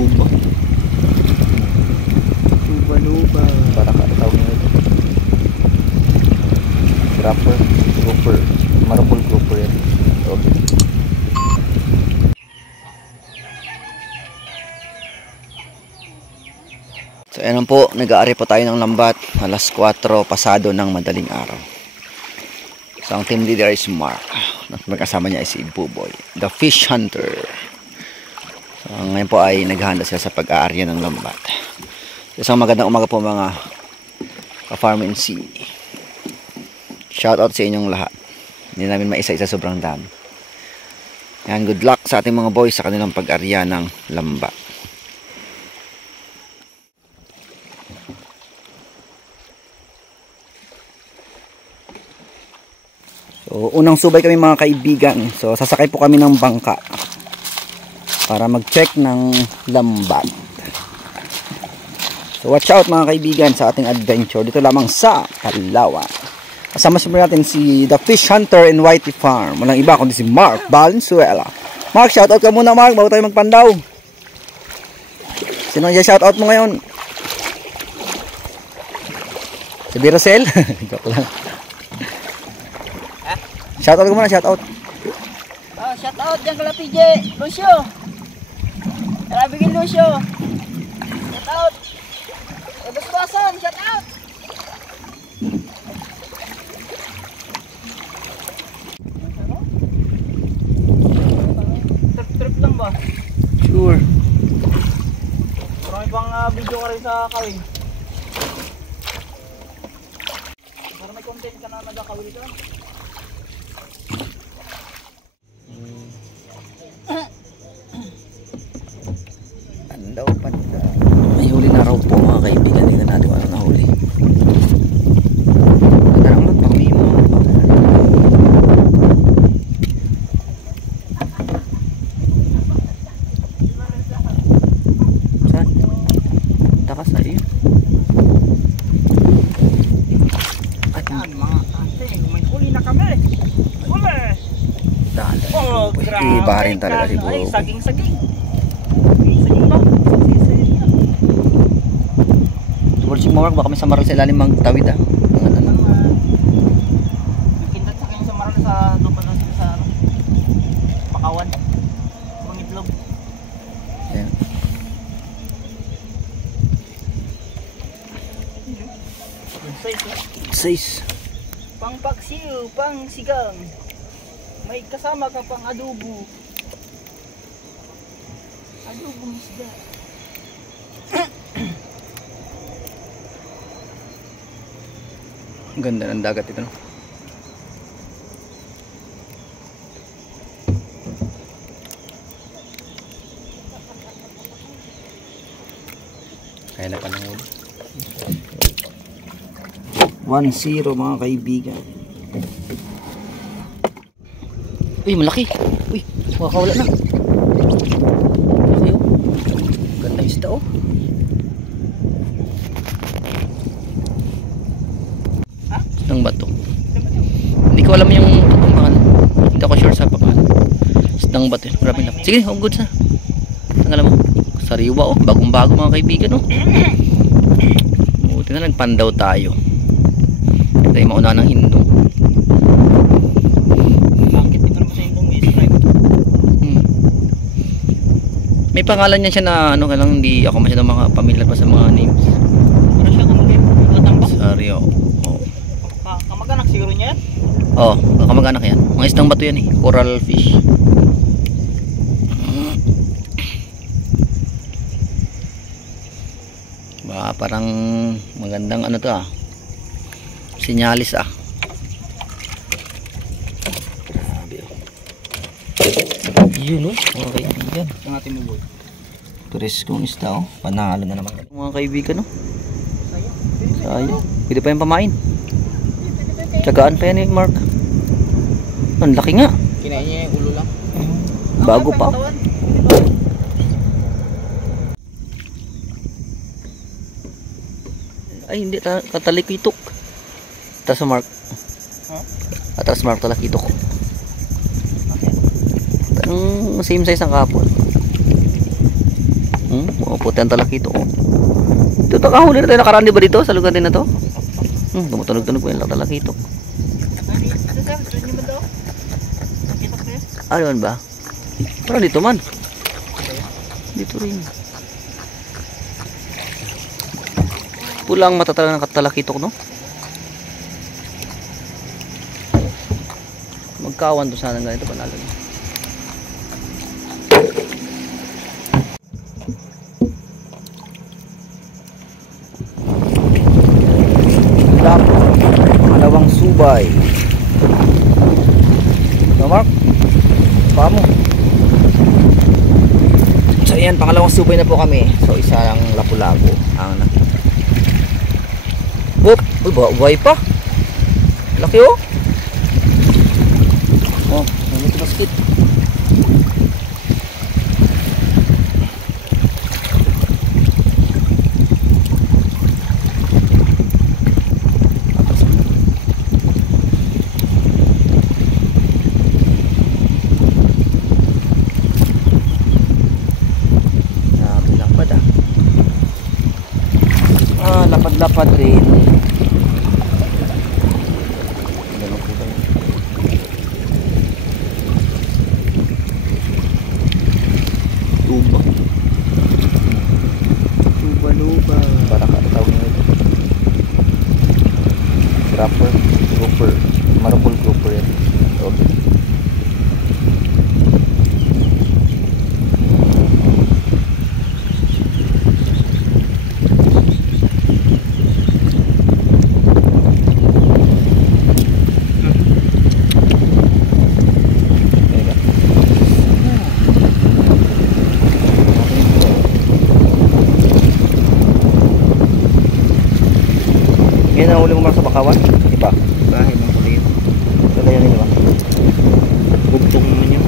tuba. Tuba-luba. Para tawag nila ito. Grouper. Grouper. Marble grouper yan. Okay. So ayan po, nag-aari po tayo ng lambat. Alas 4 pasado ng madaling araw. So ang team leader is Mark. Magkasama niya ay si Buboy, the fish hunter. So ngayon po ay naghahanda sila sa pag-aarya ng lambat. Isang magandang umaga po mga ka-farm and sea. Shout out sa inyong lahat. Hindi namin maisa-isa, sobrang dami. Yan, good luck sa ating mga boys sa kanilang pag-aarya ng lambat. So, unang subay kami mga kaibigan. So, sasakay po kami ng bangka para mag-check ng lambat. So, watch out mga kaibigan sa ating adventure dito lamang sa Palawan. Kasama siyempre natin si The Fish Hunter in Whitey Farm. Walang iba kundi si Mark Valenzuela. Mark, shoutout ka muna Mark, bago tayo magpandaw. Sino ang shoutout mo ngayon? Si Birosel? Joke lang. Shoutout ko muna, shoutout. Oh, shoutout dyan kala PJ, Lucio. Karabigin Lucio. Shoutout. Ebaspasan, shoutout. Trip lang ba? Sure. Marami pang video ka rin sa kawin. Para may content ka na nagkakawin ka. Pandaw. May huli na raw po mga kaibigan. Tingnan natin kung ano nahuli. Tarang magpamimo. Saan? Takas na yun. Ayan mga ate, may huli na kami. Huli! Oh, grabe. Iba rin talaga si Bro. Ay, saging-saging. Saging ba? Towards yung Mark, baka may samaral sa ilalim mang tawid ah. Ang ano lang. Kindat sa kanyang samaral sa lupa doon sa Pakawan. Pangitlog. Ayan. Good size eh. Size. Pang paksiw, pang sigang. May kasama ka pang adobo. Adobong isda. Ang ganda ng dagat ito no. Kaya na pa ng ulo. 1-0 mga kaibigan. Uy, malaki. Uy, makakawala na. Malaki oh. Ganda isda oh. Isdang bato. Hindi ko alam yung totoong pangalan. Hindi ako sure sa pangalan. Isdang bato yun. Grabe na. Sige, oh good sa. Tanggalan mo. Sariwa oh. Bagong-bago mga kaibigan oh. Buti na nagpandaw tayo. Tayo mauna ng hindong. May pangalan niya siya na ano ka lang, hindi ako masyadong makapamilyar pa sa mga names. Ano siya kamagay? Sorry oh. Kamag-anak siguro niya? Oh, kamag-anak yan. Mga isdang bato yan eh. Coral fish. Ba, parang magandang ano to ah. Sinyalis ah. Grabe oh. Yun oh, mga kaibigan. Ang ating mo boy. Turis kong isda oh. Panalo na naman. Mga kaibigan oh. Sayang. Pwede pa yung pamain. Tsagaan pa yan eh Mark. Ang laki nga. Kinain niya yung ulo lang. Bago pa. Ay hindi, katalikitok. Atas Mark. Atas Mark talakitok. Ang same size ng kapon. Puti ang talakito. Ito, nakahuli na tayo nakaraan, di ba dito? Sa lugar din na to? Tumutunog-tunog po yung talakito. Ayun ba? Parang dito man. Dito rin. Pulang mata talaga ng talakito, no? Magkawan to sana ganito panalo. Malawang subay. No, Mark? Pamo. So ayan, pangalawang subay na po kami. So isa lang lapu-lago ang buhay pa. Laki oh. Oh, may basket. Lapad rin. Luba. Para tawag nyo ito. Grouper. Marble grouper yan. Okay. Yan ang huli mo sa bakawan? Iba? Bahay ng kulit. Ito na yan nila ba? Bugtong naman yun.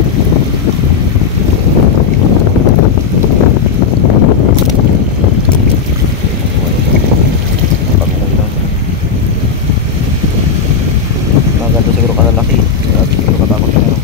Mga ganito siguro kalalaki. Siguro katakot na ano.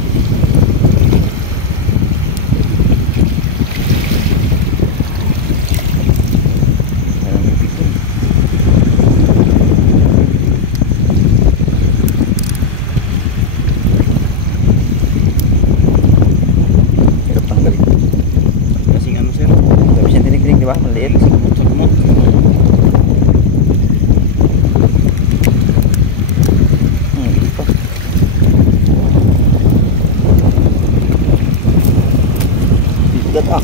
Diba? Maliit. Motor mo. Ito. Bigat ah.